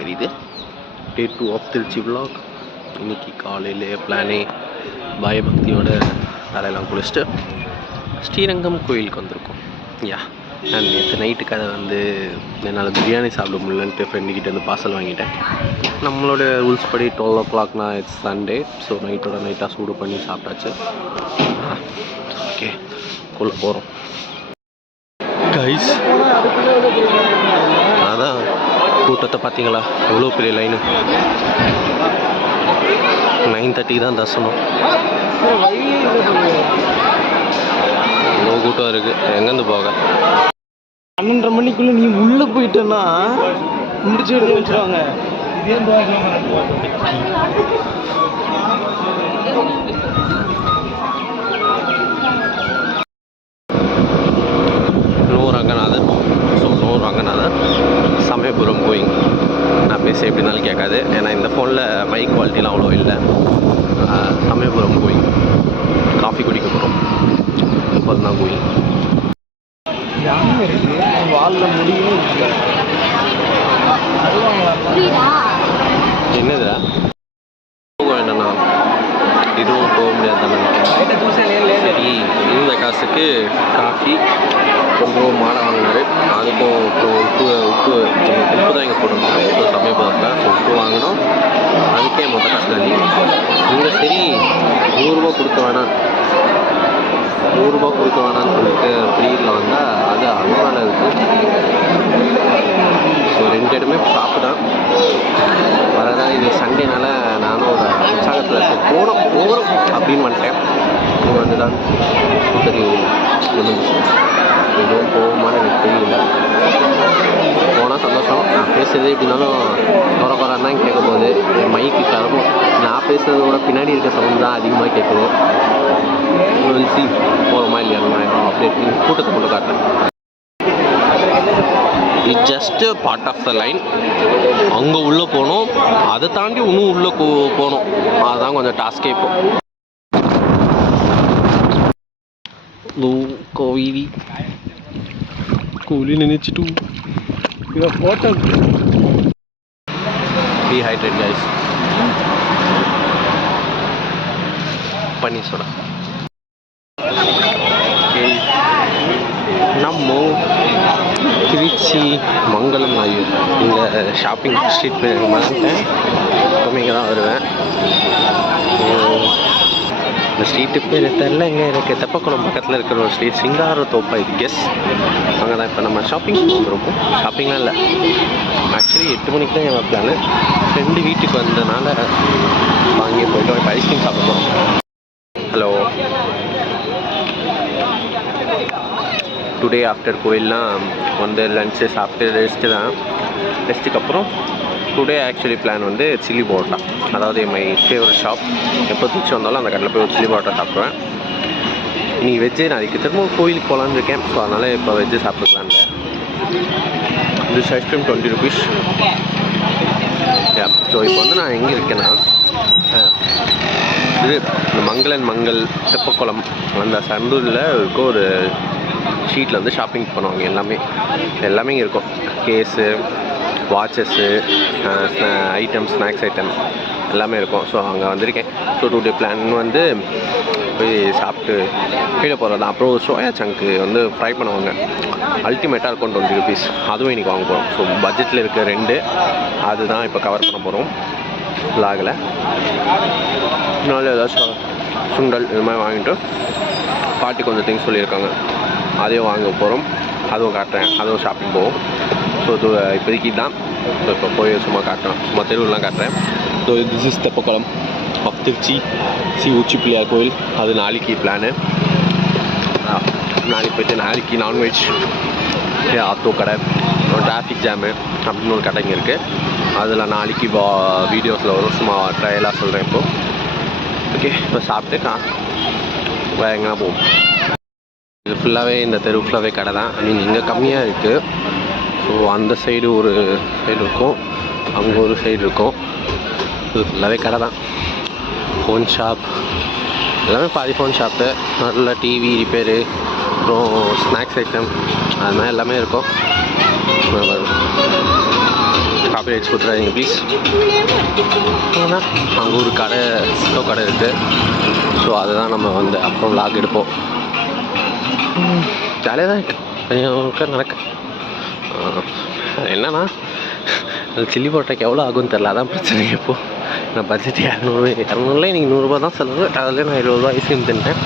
தெரியுது. டே 2 of Trichy vlog. இன்றைக்கி காலையில் பிளானே பயபக்தியோட தலையெல்லாம் குளிச்சுட்டு ஸ்ரீரங்கம் கோயிலுக்கு வந்திருக்கோம். நான் நேற்று நைட்டுக்கு அதை வந்து என்னால் பிரியாணி சாப்பிட முடியலன்ட்டு ஃப்ரெண்டுக்கிட்ட வந்து பார்சல் வாங்கிட்டேன். நம்மளோட ரூல்ஸ் படி 12 o'clockனா இட்ஸ் சண்டே. ஸோ நைட்டோட நைட்டாக சூடு பண்ணி சாப்பிட்டாச்சு. ஓகே, குள்ள போகிறோம் கைஸ். அதான் கூட்டத்தை பார்த்தீங்களா, எவ்வளோ பெரிய லைனு. 9:30 தான் தரிசனம். இவ்வளோ கூட்டம் இருக்குது, எங்கேருந்து போக. 12:30 மணிக்குள்ளே நீ உள்ளே போயிட்டேன்னா முடிச்சு எடுத்து வச்சுருவாங்க. சமயபுரம் கோயிங். நான் பேச எப்படினாலும் கேட்காது, ஏன்னா இந்த ஃபோனில் மைக் குவாலிட்டிலாம் அவ்வளோ இல்லை. சமயபுரம் கோயிங் காஃபி குடிக்க போகிறோம். இப்போ தான் கோயிங். என்னதுடா போக வேண்டாம்ண்ணா, இதுவும் போக முடியாது தான் நினைக்கிறேன். சரி, இந்த காசுக்கு காஃபி கொஞ்சம் மாலை வாங்கினார். அதுக்கும் அப்புறம் உப்பு தான் இங்கே போட்டுருந்தாங்க. உப்பு சமயபுரத்தில். ஸோ உப்பு வாங்கினோம், அதுக்கே மொத்த காசு தண்ணி. இங்கே சரி 100 ரூபா கொடுக்க வேணாம், 100 ரூபா கொடுக்க வேணாம்னு சொல்லிட்டு ஃப்ரீயில் வந்தால் அது அங்கே இருக்குது. ஸோ 2 இடமே சாப்பிட்டேன். வரதான் இது சண்டேனால நானும் ஒரு உற்சாகத்தில் சரி போகிறோம் அப்படின்னு வந்துட்டேன். இது வந்து தான் சரி எதுவும் போகுமான்னு எனக்கு தெரியல. போனால் சந்தோஷம். நான் பேசுகிறதே எப்படின்னாலும் குறை தான் கேட்க போகுது. என் மைக்கு தரணும். நான் பேசுகிறதோட பின்னாடி இருக்க சவுண்ட் தான் அதிகமாக கேட்குது. சி போகிறோமா இல்லையா அப்டேட் கூட்டத்தை கொண்டு காட்டுறேன். It's just part of the line. அங்கே உள்ளே போகணும், அதை தாண்டி இன்னும் உள்ளே போகணும். அதுதான் கொஞ்சம் டாஸ்கே. இப்போ கோழி நினைச்சிட்டு ஃபோட்டோ டீஹைட்ரேட் கைஸ். பன்னீர் சோடா. நம்ம திருச்சி மங்களம் ஆகியும் இந்த ஷாப்பிங் ஸ்ட்ரீட் பேர் மறந்துட்டேன். எப்பவுமே இங்கே தான் வருவேன். இந்த ஸ்ட்ரீட்டு பேர் தெரிலங்க எனக்கு. தெப்பக்குளம் பக்கத்தில் இருக்கிற ஒரு ஸ்ட்ரீட் சிங்காரத்தோப்பா இது கெஸ். அங்கே தான் இப்போ நம்ம ஷாப்பிங் வந்துருக்கோம். ஷாப்பிங்லாம் இல்லை, ஆக்சுவலி 8 மணிக்கு தான் என் பிளானு. ஃப்ரெண்டு வீட்டுக்கு வந்ததுனால வாங்கி போய்ட்டு இப்போ ஐஸ்கிரீம் சாப்பிட போகிறோம். ஹலோ, டுடே ஆஃப்டர் கோயிலெலாம் வந்து லன்ச்சு சாப்பிட்டு ரெஸ்ட்டு தான். ரெஸ்ட்டுக்கு அப்புறம் டுடே ஆக்சுவலி பிளான் வந்து சில்லி பரோட்டா. அதாவது மை ஃபேவரட் ஷாப். எப்போ திருச்சி வந்தாலும் அந்த கடையில் போய் ஒரு சில்லி பரோட்டா சாப்பிடுவேன். இன்றைக்கி வெஜ்ஜே நாளைக்கு திரும்ப கோயிலுக்கு போகலான்னு இருக்கேன். ஸோ அதனால் இப்போ வெஜ்ஜு சாப்பிட்டுக்கலான்ட்டு. This ice cream 20 rupees. ஸோ இப்போ வந்து நான் எங்கே இருக்கேன்னா, இது இந்த மங்கள் தெப்பக்குளம் அந்த சந்தூரில் இருக்க ஒரு ஸ்ட்ரீட்டில் வந்து ஷாப்பிங் பண்ணுவாங்க. எல்லாமே இங்கே இருக்கும். Case, watches, item, snacks item எல்லாமே இருக்கும். ஸோ அங்கே வந்திருக்கேன். ஸோ டுடே பிளான் வந்து போய் சாப்பிட்டு கீழே போகிறது தான். அப்புறம் சோயா சங்க்கு வந்து ஃப்ரை பண்ணுவாங்க, அல்டிமேட்டாக இருக்கும். 20 rupees. அதுவும் இன்றைக்கி வாங்க போகிறோம். ஸோ பட்ஜெட்டில் இருக்க 2 அதுதான் இப்போ கவர் பண்ண போகிறோம் லாகில். இதனால ஏதாச்சும் சுண்டல் இது மாதிரி வாங்கிட்டு பாட்டி கொஞ்சம் திங்ஸ் சொல்லியிருக்காங்க, அதையும் வாங்க போகிறோம். அதுவும் காட்டுறேன், அதுவும் ஷாப்பிங் போவோம். ஸோ இது இப்போதைக்கு தான். ஸோ இப்போ போய் சும்மா காட்டுறேன், சும்மா தெருவுலாம் காட்டுறேன். So this is Teppakulam of Trichy. Ucchi Pillaiyar கோயில். அது நாளைக்கு பிளானு. நாளைக்கு போய்ட்டு நாளைக்கு நான்வெஜ், ஆத்தோ கடை, டிராஃபிக் ஜாமு அப்படின்னு ஒரு கடைங்க இருக்குது. அதில் நாளைக்கு வீடியோஸில் வரும். சும்மா ட்ரையலாக சொல்கிறேன் இப்போது. ஓகே, இப்போ சாப்பிட்டு வேறு எங்கன்னா போவோம். இது ஃபுல்லாகவே இந்த தெரு ஃபுல்லாகவே கடை தான். இங்கே கம்மியாக இருக்குது. ஸோ அந்த சைடு ஒரு சைடு இருக்கும், அங்கே ஒரு சைடு இருக்கும். இது ஃபுல்லாகவே கடை தான். ஃபோன் ஷாப் எல்லாமே பாதி ஃபோன் ஷாப்பு. நல்ல டிவி ரிப்பேரு, அப்புறம் ஸ்நாக்ஸ் ஐட்டம் அது மாதிரி எல்லாமே இருக்கும். காப்பி ரைட்ஸ் கொடுத்துறாதீங்க ப்ளீஸ். அங்கே ஒரு கடை கடை இருக்குது. ஸோ அதுதான் நம்ம வந்து அப்புறம் விளாக் எடுப்போம். ஜாலியாக தான் இருக்குது நடக்க. என்னன்னா அது சில்லி பரோட்டாக்கு எவ்வளோ ஆகும்னு தெரில, அதான் பிரச்சனை. இப்போது நான் பட்ஜெட் 200 இன்றைக்கி 100 தான் செலவு. அதில் நான் 20 ரூபா ஐஸ்கிரீம் தின்னேன்.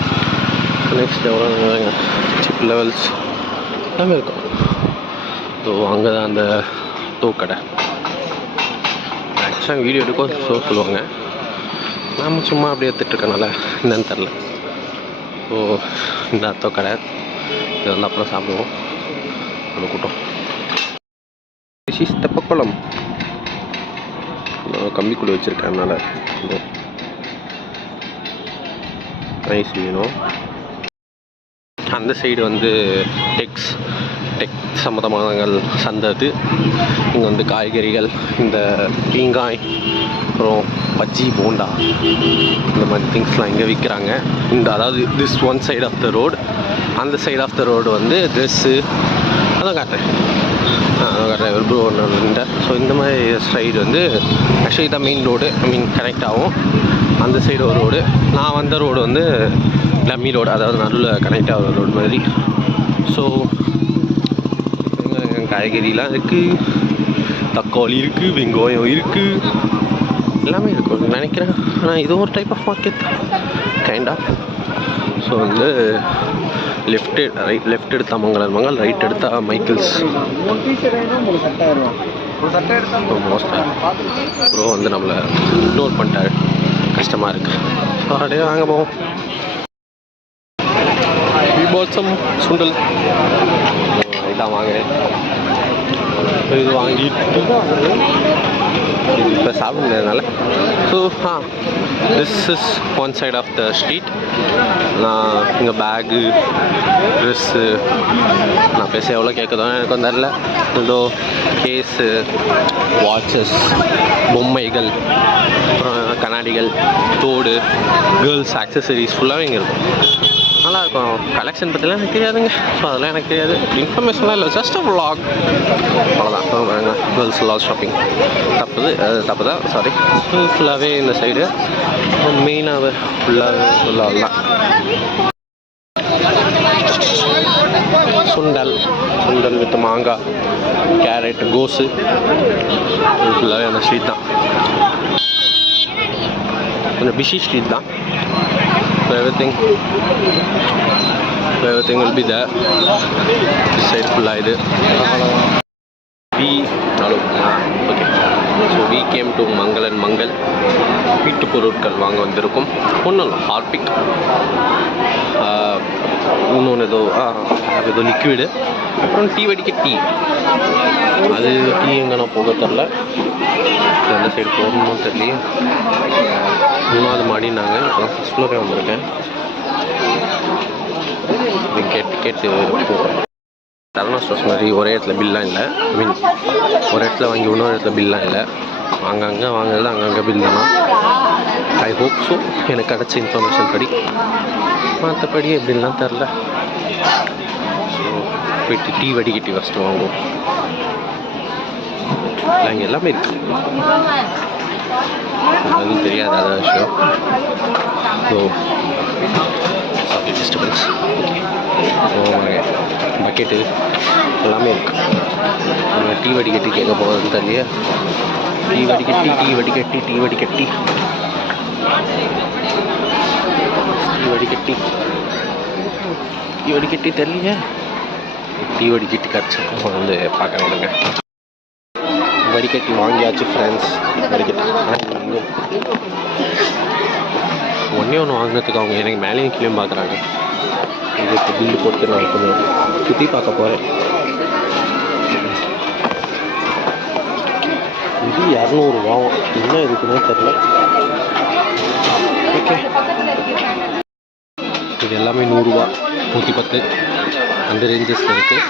நெக்ஸ்ட் எவ்வளோ சிப் லெவல்ஸ் எல்லாமே இருக்கும். ஸோ அங்கே தான் அந்த கடை. ஆக்சுவலாக வீடியோ எடுக்கும் சொல்லுவாங்க, நாம் சும்மா அப்படியே எடுத்துகிட்ருக்கனால என்னன்னு தெரில. ஸோ இந்த கடை இது வந்து அப்புறம் சாப்பிடுவோம். அது கூட்டம் தெப்பக்குளம் கம்பிக்குள்ளே வச்சுருக்கேன். அதனால் நைஸ் வேணும். அந்த சைடு வந்து டெக் சம்மந்தமானங்கள் சந்தது. இங்கே வந்து காய்கறிகள், இந்த பீங்காய், அப்புறம் பஜ்ஜி போண்டா, இந்த மாதிரி திங்ஸ்லாம் இங்கே விற்கிறாங்க. அதாவது this one side of the road. அந்த சைட் ஆஃப் த ரோடு வந்து ட்ரெஸ்ஸு அதான் காட்டுறேன். ஒரு ப்ரோ ஒன்று. ஸோ இந்த மாதிரி சைடு வந்து ஆக்சுவலி தான் மெயின் ரோடு, கனெக்ட் ஆகும். அந்த சைடு ஒரு ரோடு, நான் வந்த ரோடு வந்து டம்மி ரோடு, அதாவது நடுவில் கனெக்ட் ஆகிற ரோடு மாதிரி. ஸோ காய்கறிலாம் இருக்குது, தக்காளி இருக்குது, வெங்காயம் இருக்குது, எல்லாமே இருக்கும் நினைக்கிறேன். ஆனால் இது ஒரு type of market kind of. So வந்து லெஃப்ட் எடுத்தால் மங்கல், ரைட் எடுத்தால் மைக்கிள்ஸ். ப்ரோ வந்து நம்மளை இக்னோர் பண்ணிட்டாரு, கஷ்டமாக இருக்குது. ஸோ அப்படியே வாங்க போவோம். பீபால்சம் சுண்டல் இதான் வாங்குறேன். இது வாங்கிட்டு இப்போ சாப்பிட முடியாதனால. So this is one side of the street. நான் இங்கே பேகு, ட்ரெஸ்ஸு, நான் பேச எவ்வளோ கேட்குதோ எனக்கு வந்து தெரில. ஏதோ கேஸு, வாட்சஸ், பொம்மைகள், அப்புறம் கண்ணாடிகள், தோடு, கேர்ள்ஸ் ஆக்சசரிஸ் ஃபுல்லாகவே இங்கே இருக்கும். நல்லாயிருக்கும். கலெக்ஷன் பற்றிலாம் எனக்கு தெரியாதுங்க. ஸோ அதெல்லாம் எனக்கு தெரியாது. இன்ஃபர்மேஷன்லாம் இல்லை, ஜஸ்ட் அ vlog. அவ்வளோதான். பாருங்க, கேர்ள்ஸ் லாஸ் ஷாப்பிங் தப்பு தான் சாரி. ஃபுல்லாகவே இந்த சைடு மெயினாகவே ஃபுல்லாக சுண்டல் வித் மாங்காய், கேரட், கோஸு, ஃபுல்லாகவே அந்த ஸ்ட்ரீட் தான். கொஞ்சம் பிஸி ஸ்ட்ரீட் தான். everything will be there. This side full இது. Okay. So we came to Mangal வீட்டு பொருட்கள் வாங்க வந்திருக்கும். ஒன்றும் இல்லை, ஹார்பிக், இன்னொன்று ஏதோ லிக்விடு, அப்புறம் டீ வடிக்க டீ. அது டீ எங்கே நான் போக தெரில, எந்த சைடு போகணும்னு தெரியலையே. 3வது மாடினாங்க, இப்போ தான் ஃபஸ்ட் ஃப்ளோரே வந்திருக்கேன். கேட்டு போகிறேன். தரணா ஸ்டோர்ஸ் மாதிரி ஒரே இடத்துல பில்லாம் இல்லை. ஒரு இடத்துல வாங்கி இன்னொரு இடத்துல பில்லாம் இல்லை. அங்கங்கே வாங்குறது அங்கங்கே பில் தானா. I hope so. எனக்கு கிடச்ச இன்ஃபர்மேஷன் படி, மற்றபடி எப்படின்லாம் தெரில. ஸோ போய்ட்டு டீ வடிகட்டி ஃபஸ்ட்டு வாங்குவோம். இங்கே எல்லாமே இருக்குது, அதுவும் தெரியாது, அதான் விஷயம். So sorry disturbance. பக்கெட்டு எல்லாமே இருக்குது. நம்ம டீ வடிகட்டி கேட்க போகிறதுன்னு தெரியல. டீ வடிகட்டி தெரியலையே. டீ வடிகட்டி கிடச்சிருக்கோம் வந்து பார்க்க விடுங்க. வடிகட்டி வாங்கியாச்சு ஃப்ரெண்ட்ஸ். வடிகட்டி ஒன்று வாங்கினதுக்கு அவங்க எனக்கு மேலேயும் கீழே பார்க்குறாங்க. இதுக்கு பில்லு போட்டு நான் கொஞ்சம் சுற்றி பார்க்க போகிறேன். இது 200 ரூபாவும் என்ன இருக்குன்னே தெரில. ஓகே, இது எல்லாமே 100 ரூபா, 110 அந்த ரேஞ்சஸில் இருக்குது.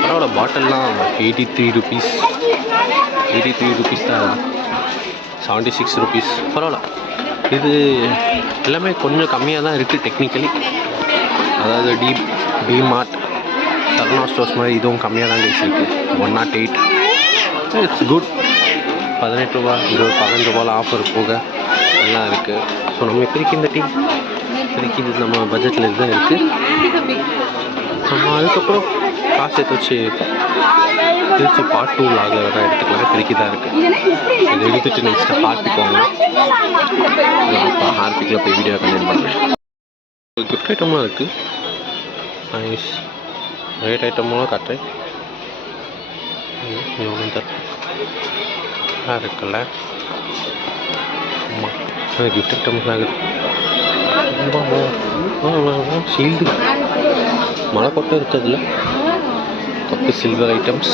பரவாயில்ல, பாட்டில்லாம் 83 ருபீஸ் தான், 76 ருபீஸ். பரவாயில்ல, இது எல்லாமே கொஞ்சம் கம்மியாக தான் இருக்குது டெக்னிக்கலி. அதாவது டிமார்ட் சரணா ஸ்டோர்ஸ் மாதிரி இதுவும் கம்மியாக தான் கைஸ் இருக்குது. 108. It's good. 18 ரூபா, 15 ரூபாயில் ஆஃபர் போக எல்லாம் இருக்குது. ஸோ நம்ம இப்போதைக்கு இந்த டீ இப்போதைக்கு இது நம்ம பட்ஜெட்டில் இதுதான் இருக்குது. நம்ம அதுக்கப்புறம் காசு எடுத்து வச்சு திருச்சி பார்ட் 2 லாகில் வேறு எடுத்துக்கலாம். இப்போதைக்கு தான் இருக்குது. இதை எடுத்துட்டு நெக்ஸ்ட்டு ஹார்பிக் வாங்கலாம். இப்போ ஹார்பிக்கில் போய் வீடியோ கண்டெக்ட் பண்ணுறேன். கிஃப்ட் ஐட்டம்லாம் இருக்குது. நைஸ். ரேட் ஐட்டம்லாம் காட்டுறேன். இருக்குல்ல. ஆமாம், அது கிஃப்ட் ஐட்டம்ஸ்லாம் இருக்குது. ஷீல்டு மழை கொட்டை இருக்கிறதுல கப்பு சில்வர் ஐட்டம்ஸ்.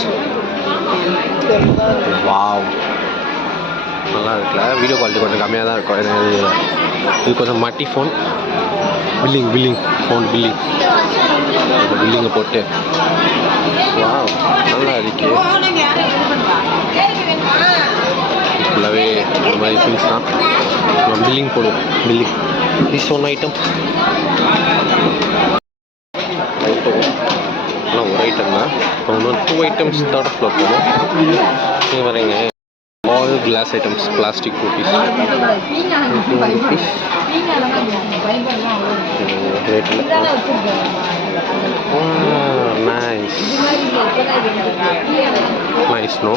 வாவ், நல்லா இருக்குல்ல. வீடியோ குவாலிட்டி கொஞ்சம் கம்மியாக தான் இருக்கும். இது கொஞ்சம் மட்டி ஃபோன். பில்லிங் ஃபோன் அந்த பில்லிங்கை போட்டு வாவ் நல்லா இருக்கு. ஃபுல்லாகவே இந்த மாதிரி திங்ஸ் தான். நம்ம பில்லிங் போடுவோம். திஸ் ஒன் ஐட்டம் ஆனால் ஒரு ஐட்டம் தான். இப்போ இன்னொரு 2 ஐட்டம்ஸ் தேர்ட் ஃப்ளோர் போகணும். நீங்கள் வரீங்க. All glass items, plastic rupees ரேட்டில். Nice no.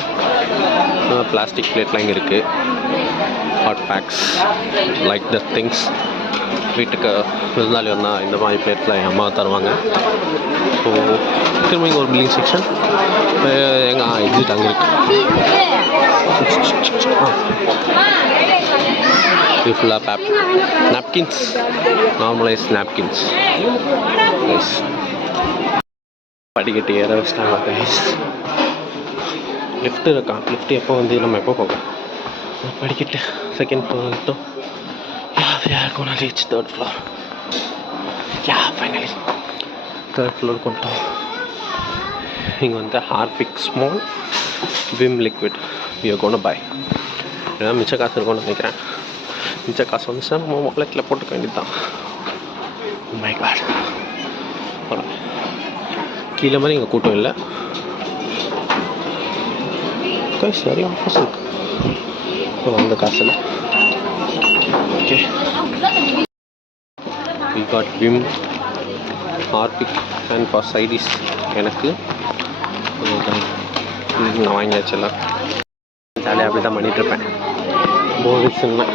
பிளாஸ்டிக் பிளேட்லாம் இங்கே இருக்குது. Hot packs like the things. வீட்டுக்கு விருந்தாளி வந்தால் இந்த மாதிரி பிளேட்டில் என் அம்மா தருவாங்க. ஸோ திரும்ப இங்கே ஒரு பில்லிங் செக்ஷன். எங்கள் எக்ஸிட் அங்கே இருக்குது. இது ஃபுல்லாக நாப்கின்ஸ், நார்மலைஸ் நாப்கின்ஸ். படிக்கட்டு ஏற வச்சிட்டாங்க கைஸ். லிஃப்ட் இருக்கான். லிஃப்ட் எப்போ வந்து நம்ம எப்போ போகலாம்? படிக்கட்டு செகண்ட் ஃப்ளோர் வந்துட்டோம். we are gonna reach third floor. Finally third floor வந்துட்டோம். இங்கே வந்து Harpic small Vim liquid we are gonna buy. ஏன்னா மிச்ச காசு இருக்கும்னு நினைக்கிறேன். மிச்ச காசு வந்துச்சுன்னா நம்ம வாலெட்டில் போட்டுக்க வேண்டியது தான். மை காட், கீழே மாதிரி இங்கே கூட்டம் இல்லை. சரி ஆஃபர்ஸ் இருக்கு அந்த காசில். Okay, we got Vim, Harpic and for sides எனக்கு நான் வாங்கியாச்செல்லாம். ஜாலியாக அப்படி தான் பண்ணிகிட்ருப்பேன். போர்டிஸ்ன்னா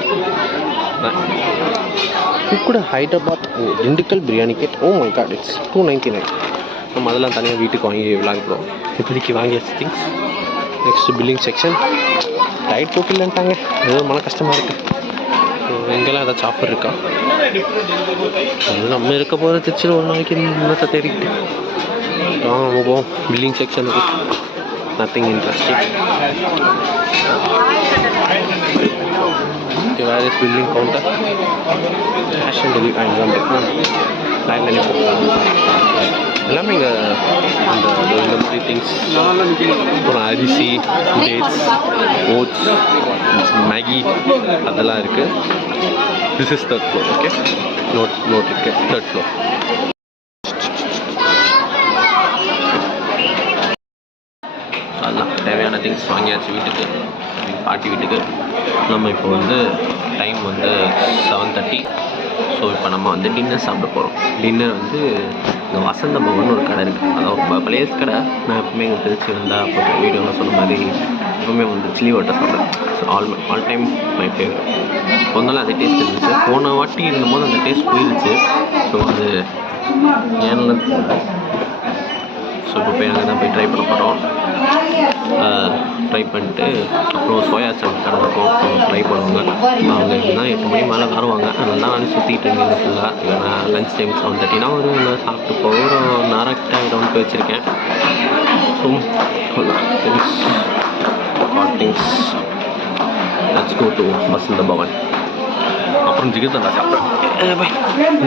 குக்குடு ஹைதராபாத் திண்டுக்கல் பிரியாணி கேட். Oh my god, it's 299. நம்ம அதெல்லாம் தனியாக வீட்டுக்கு வாங்கி விளாண்டுறோம். இப்போதைக்கு வாங்கியாச்சு திங்ஸ். Next billing section. டைட் போட்டில்லைன்ட்டாங்க. ஏதோ மன கஷ்டமாக இருக்குது. எங்கெல்லாம் ஏதாச்சும் ஆஃபர் இருக்கா? அது நம்ம இருக்க போகிற திருச்சியில் ஒரு நாளைக்கு இன்னத்தை தேடிக்கிட்டு வாங்க போவோம். பில்லிங் செக்ஷனுக்கு nothing interesting. Where is billing counter? Cash on delivery line நினைப்போம். எல்லாமே இங்கே இந்த மாதிரி திங்ஸ், அப்புறம் அரிசி, டேட்ஸ், ஓட்ஸ், மேகி அதெல்லாம் இருக்குது. This is third floor. Okay, note இருக்குது தேர்ட் ஃப்ளோர். அதெல்லாம் தேவையான திங்ஸ் வாங்கியாச்சு வீட்டுக்கு, பாட்டி வீட்டுக்கு. நம்ம இப்போ வந்து டைம் வந்து 7:30. ஸோ இப்போ நம்ம வந்து டின்னர் சாப்பிட போகிறோம். டின்னர் வந்து இந்த வசந்த பவன் ஒரு கடை இருக்குது. அதாவது பிளேஸ் கடை. நான் எப்பவுமே இங்கே திருச்சி வந்தால் அப்போ வீடியோவில் சொன்ன மாதிரி எப்பவுமே வந்து சில்லி வாட்டர் சாப்பிட்றேன். So all time my favourite. ஒன்றாலும் அதே டேஸ்ட் இருந்துச்சு. போன வாட்டி இருந்தபோது அந்த டேஸ்ட் போயிடுச்சு. ஸோ அது ஏன்னா ஸோ இப்போ போய் அங்கே தான் போய் ட்ரை பண்ண போகிறோம். ட்ரை பண்ணிட்டு அப்புறம் சோயா சங்க் கடை இருக்கும், அவங்க ட்ரை பண்ணுவாங்க. அவங்க எப்படின்னா 8 மணி மேலே வருவாங்க. அதனால தான் நான் சுற்றிட்டு இருந்தேன் ஃபுல்லாக. இல்லைனா லஞ்ச் டைம் 7:30 ஒரு சாப்பிட்டு போக ஒரு நேரக்கிட்ட ரவுண்ட் வச்சுருக்கேன். So things let's go to Vasantha Bhavan. அப்புறம் ஜிகிர்தண்டா சாப்பிட்றேன்.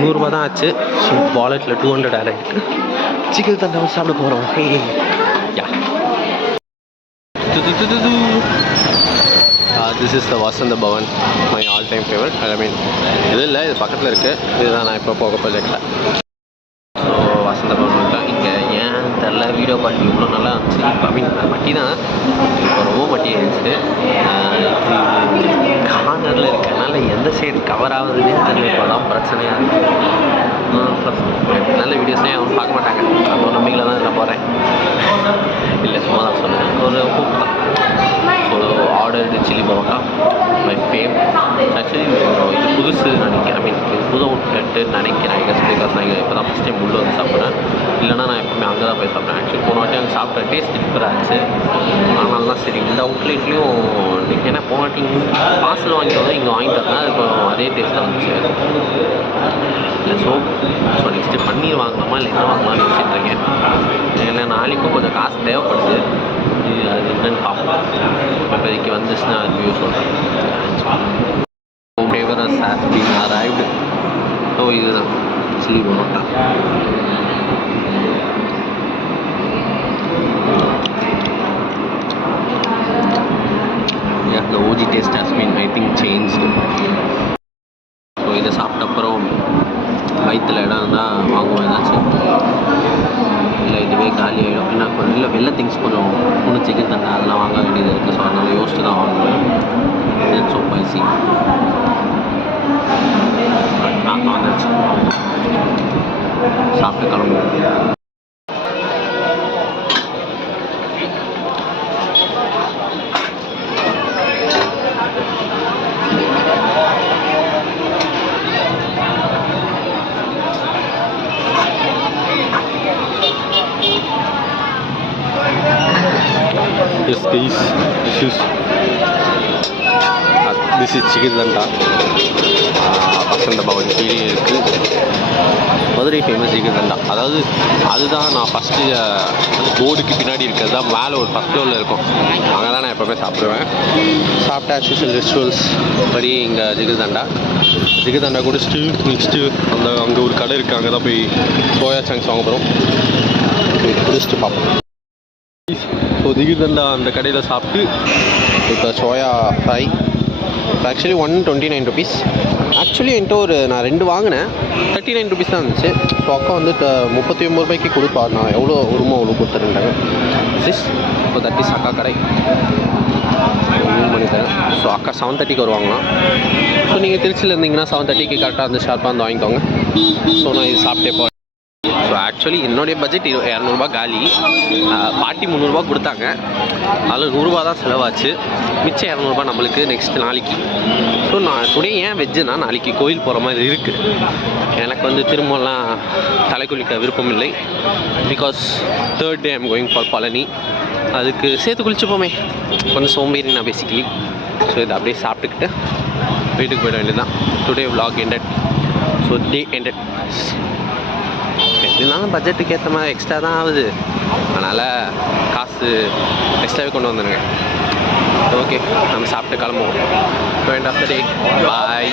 100 ரூபா தான் ஆச்சு. ஸோ வாலெட்டில் 200 ஆட் ஆகிருக்கு. ஜிகிர்தண்டாவை சாப்பிட போகிறோம். This is the Vasantha Bhavan, my all-time favorite. I mean, இது இல்லை, இது பக்கத்தில் இருக்குது. இதுதான் நான் இப்போ போக ப்ராஜெக்டில். ஸோ வசந்த பவன் தான் இங்கே ஏன் தெரில தெரில வீடியோ குவாலிட்டி இவ்வளோ நல்லா இருந்துச்சு. ஐ மீன் மட்டி தான், இப்போ ரொம்ப மட்டி ஆயிடுச்சு. கார்னரில் இருக்கனால எந்த சைடு கவர் ஆகுதுன்னே தெரியல. இப்போ தான் பிரச்சனையாக இருக்குது. நல்ல வீடியோஸ்னே அவங்க பார்க்க மாட்டாங்க. அது ஒரு நம்பிக்கையில் தான் இதில் போகிறேன். இல்லை சும்மா தான் சொன்னேன், ஒரு ஹோப் தான். So ordered chilli parotta my fam. Actually இது புதுசு நினைக்கிறேன். ஐ மீன் இது புது அவுட்லெட்டு நினைக்கிறேன். பிகாஸ் நான் இப்போ தான் ஃபஸ்ட் டைம் உள்ளே வந்து சாப்பிட்றேன். இல்லைனா நான் எப்பவுமே அங்கே தான் போய் சாப்பிட்றேன். ஆக்சுவலி போன வாட்டி அங்கே சாப்பிட்ட டேஸ்ட் டிஃபர் ஆச்சு. அதனால தான் சரி இந்த அவுட்லெட்லேயும் ஏன்னா போன வாட்டி பார்சல் வாங்கிட்டு வந்து இங்கே வாங்கிட்டு வந்தேன். அது கொஞ்சம் அதே டேஸ்ட் இருந்துச்சு. இல்லை ஸோ நெக்ஸ்ட்டு பன்னீர் வாங்கலாமா இல்லை என்ன வாங்கலாம்னு யோசிச்சுட்ருக்கேன். ஏன்னா நாளைக்கும் கொஞ்சம் காசு தேவைப்படுது. அது என்னன்னு பார்ப்போம். இப்போதைக்கு வந்துச்சுன்னா அது யூஸ் பண்ணுறேன். ஃபேவரஸ் ஹேஸ் பீன் அரைவ்டு. ஸோ இதுதான் chilli parotta. The OG taste has been, I think, changed. So இதை சாப்பிட்ட அப்புறம் வயிற்றில் இடம் இருந்தால் வாங்குவோம் ஏதாச்சும். இல்லை இதுவே காலி ஆகிடும். ஏன்னா இல்லை வெளில திங்ஸ் கொஞ்சம் ஒன்று சிக்கன் தண்டை அதெல்லாம் வாங்க வேண்டியது இருக்குது. ஸோ அதனால் யோசிச்சு தான் வாங்குவேன். தென் ஸோ பைசி நான் வந்துச்சு சாப்பிட்டு கிளம்புவோம். Yes guys, this is chicken தண்டா. வசந்த பவன் கீழே இருக்குது. மதுரை ஃபேமஸ் சிக்கன் தண்டா. அதாவது அதுதான் நான் ஃபஸ்ட்டு போர்டுக்கு பின்னாடி இருக்கிறது தான் மேலே ஒரு ஃபஸ்ட் ஃப்ளோரில் இருக்கும். அங்கே தான் நான் எப்போவுமே சாப்பிடுவேன். சாப்பிட்டு ஆஸ்யூஷுவல் ரிச்சுவல்ஸ் படி இங்கே ஜிகு தண்டா குடிச்சிட்டு நெக்ஸ்ட்டு அங்கே ஒரு கடை இருக்குது. அங்கே தான் போய் சோயா சங்க்ஸ் வாங்க போகிறோம். குடிச்சிட்டு பார்ப்போம். ஸோ திகிர்தண்டா அந்த கடையில் சாப்பிட்டு இப்போ soya fry actually 129 rupees. Actually என்கிட்ட நான் 2 வாங்கினேன். 39 rupees தான் இருந்துச்சு. ஸோ அக்கா வந்து 39 ரூபாய்க்கு கொடுப்பா. நான் எவ்வளோ வருமோ அவ்வளோ கொடுத்துருந்தாங்க. இப்போ தட் இஸ் அக்கா கடை பண்ணித்தரேன். ஸோ அக்கா 7:30க்கு வருவாங்களாம். ஸோ நீங்கள் திருச்சியில் இருந்தீங்கன்னா 7:30க்கு கரெக்டாக வந்து ஷார்ப்பாக வந்து வாங்கிக்கோங்க. ஸோ நான் இது சாப்பிட்டே போகிறேன். ஸோ ஆக்சுவலி என்னுடைய பட்ஜெட் 200 காலி. பாட்டி 300 கொடுத்தாங்க. அதில் 100 தான் செலவாச்சு. மிச்சம் 200 நம்மளுக்கு நெக்ஸ்ட் நாளைக்கு. ஸோ நான் டுடே ஏன் வெஜ்ஜுனா நாளைக்கு கோயில் போகிற மாதிரி இருக்குது. எனக்கு வந்து திரும்பலாம் தலை குளிக்க விருப்பம் இல்லை. Because 3rd day I'm going for Palani. அதுக்கு சேர்த்து குளிச்சுப்போமே. கொஞ்சம் சோம்பேறி நான் பேசிக்கலி. ஸோ இதை அப்படியே சாப்பிட்டுக்கிட்டு வீட்டுக்கு போயிட வேண்டியதுதான். Today vlog ended. So day ended. இருந்தாலும் பட்ஜெட்டுக்கு ஏற்ற மாதிரி எக்ஸ்ட்ரா தான் ஆகுது. அதனால் காசு எக்ஸ்ட்ராவே கொண்டு வந்துடுங்க. ஓகே நம்ம சாப்பிட்டு கிளம்புவோம். End of the day bye.